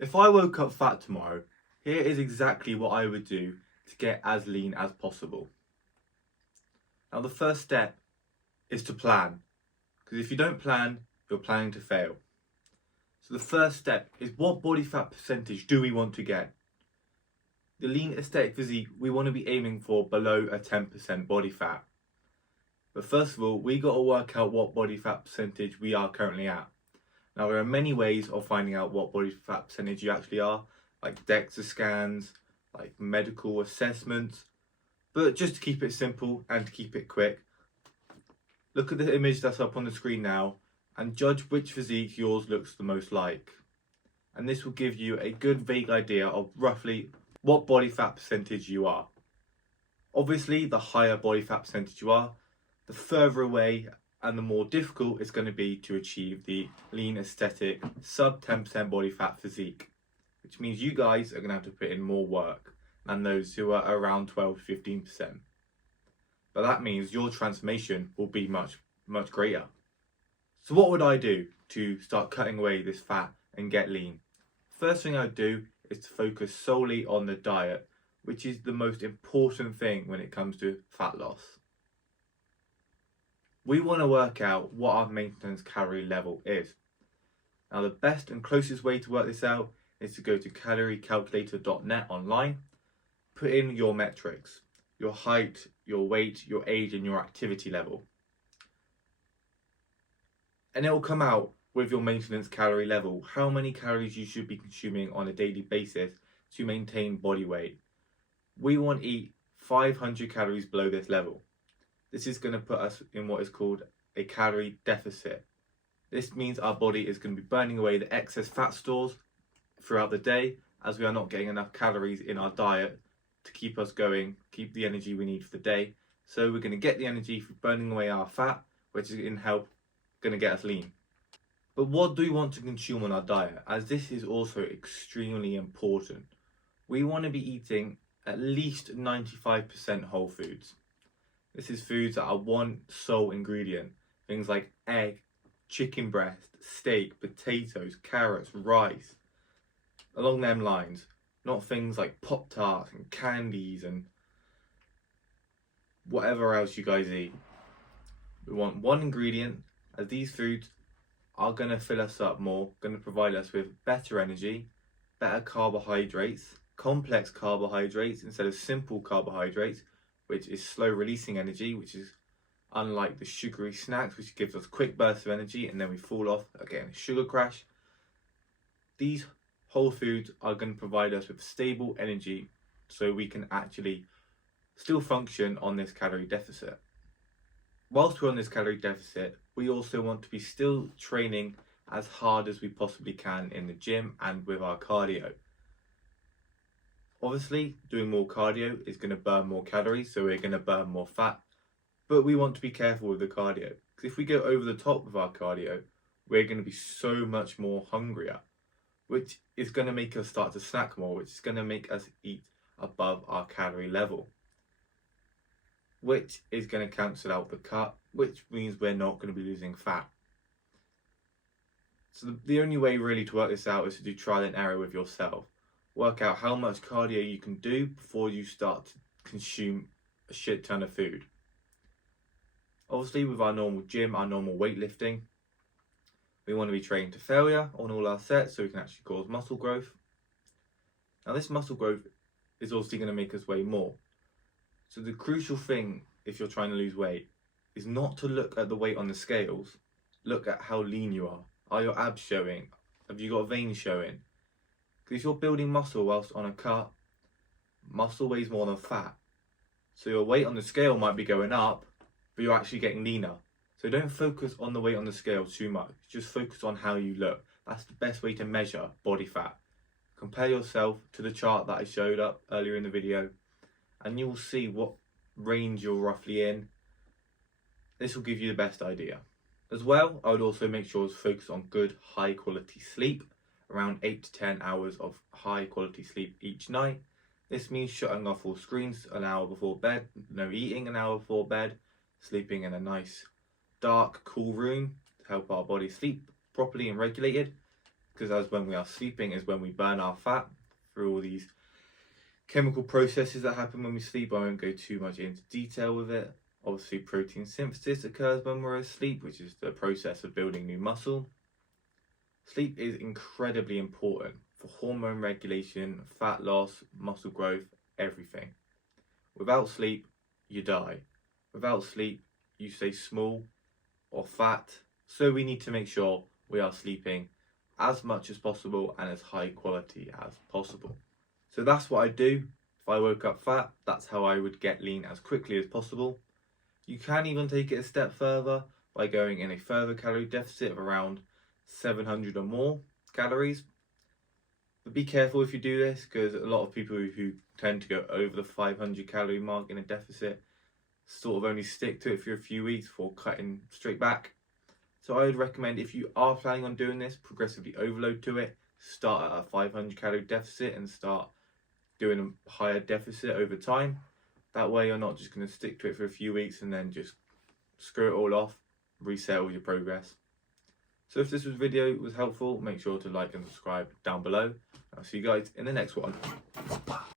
If I woke up fat tomorrow, here is exactly what I would do to get as lean as possible. Now, the first step is to plan, because if you don't plan, you're planning to fail. So the first step is, what body fat percentage do we want to get? The lean aesthetic physique, we want to be aiming for below a 10% body fat. But first of all, we got to work out what body fat percentage we are currently at. Now, there are many ways of finding out what body fat percentage you actually are, like DEXA scans, like medical assessments. But just to keep it simple and to keep it quick, look at the image that's up on the screen now and judge which physique yours looks the most like. And this will give you a good vague idea of roughly what body fat percentage you are. Obviously, the higher body fat percentage you are, the further away and the more difficult it's going to be to achieve the lean aesthetic sub 10% body fat physique, which means you guys are going to have to put in more work than those who are around 12 to 15%. But that means your transformation will be much greater. So what would I do to start cutting away this fat and get lean? First thing I'd do is to focus solely on the diet, which is the most important thing when it comes to fat loss. We want to work out what our maintenance calorie level is. Now, the best and closest way to work this out is to go to caloriecalculator.net online, put in your metrics, your height, your weight, your age and your activity level. And it will come out with your maintenance calorie level, how many calories you should be consuming on a daily basis to maintain body weight. We want to eat 500 calories below this level. This is going to put us in what is called a calorie deficit. This means our body is going to be burning away the excess fat stores throughout the day, as we are not getting enough calories in our diet to keep us going, keep the energy we need for the day. So we're going to get the energy from burning away our fat, which is in help going to get us lean. But what do we want to consume on our diet? As this is also extremely important. We want to be eating at least 95% whole foods. This is foods that are one sole ingredient. Things like egg, chicken breast, steak, potatoes, carrots, rice. Along them lines. Not things like Pop-Tarts and candies and whatever else you guys eat. We want one ingredient, as these foods are going to fill us up more, going to provide us with better energy, better carbohydrates, complex carbohydrates instead of simple carbohydrates, which is slow releasing energy, which is unlike the sugary snacks, which gives us quick bursts of energy and then we fall off, again, a sugar crash. These whole foods are going to provide us with stable energy so we can actually still function on this calorie deficit. Whilst we're on this calorie deficit, we also want to be still training as hard as we possibly can in the gym and with our cardio. Obviously, doing more cardio is going to burn more calories, so we're going to burn more fat, but we want to be careful with the cardio, because if we go over the top with our cardio, we're going to be so much more hungrier, which is going to make us start to snack more, which is going to make us eat above our calorie level, which is going to cancel out the cut, which means we're not going to be losing fat. So the only way really to work this out is to do trial and error with yourself. Work out how much cardio you can do before you start to consume a shit ton of food. Obviously, with our normal gym, our normal weightlifting, we want to be trained to failure on all our sets so we can actually cause muscle growth. Now, this muscle growth is obviously going to make us weigh more. So the crucial thing, if you're trying to lose weight, is not to look at the weight on the scales. Look at how lean you are. Are your abs showing? Have you got veins showing? Because if you're building muscle whilst on a cut, muscle weighs more than fat. So your weight on the scale might be going up, but you're actually getting leaner. So don't focus on the weight on the scale too much. Just focus on how you look. That's the best way to measure body fat. Compare yourself to the chart that I showed up earlier in the video, and you will see what range you're roughly in. This will give you the best idea. As well, I would also make sure to focus on good high quality sleep. Around 8 to 10 hours of high quality sleep each night. This means shutting off all screens an hour before bed, no eating an hour before bed, sleeping in a nice dark cool room to help our body sleep properly and regulated. because as when we are sleeping is when we burn our fat through all these chemical processes that happen when we sleep. I won't go too much into detail with it. Obviously, protein synthesis occurs when we're asleep, which is the process of building new muscle. Sleep is incredibly important for hormone regulation, fat loss, muscle growth, everything. Without sleep, you die. Without sleep, you stay small or fat. So we need to make sure we are sleeping as much as possible and as high quality as possible. So that's what I do. If I woke up fat, that's how I would get lean as quickly as possible. You can even take it a step further by going in a further calorie deficit of around 700 or more calories. But be careful if you do this, because a lot of people who tend to go over the 500 calorie mark in a deficit sort of only stick to it for a few weeks before cutting straight back. So I would recommend, if you are planning on doing this, progressively overload to it. Start at a 500 calorie deficit and start doing a higher deficit over time. That way you're not just going to stick to it for a few weeks and then just screw it all off, reset all your progress. So if this video was helpful, make sure to like and subscribe down below. I'll see you guys in the next one.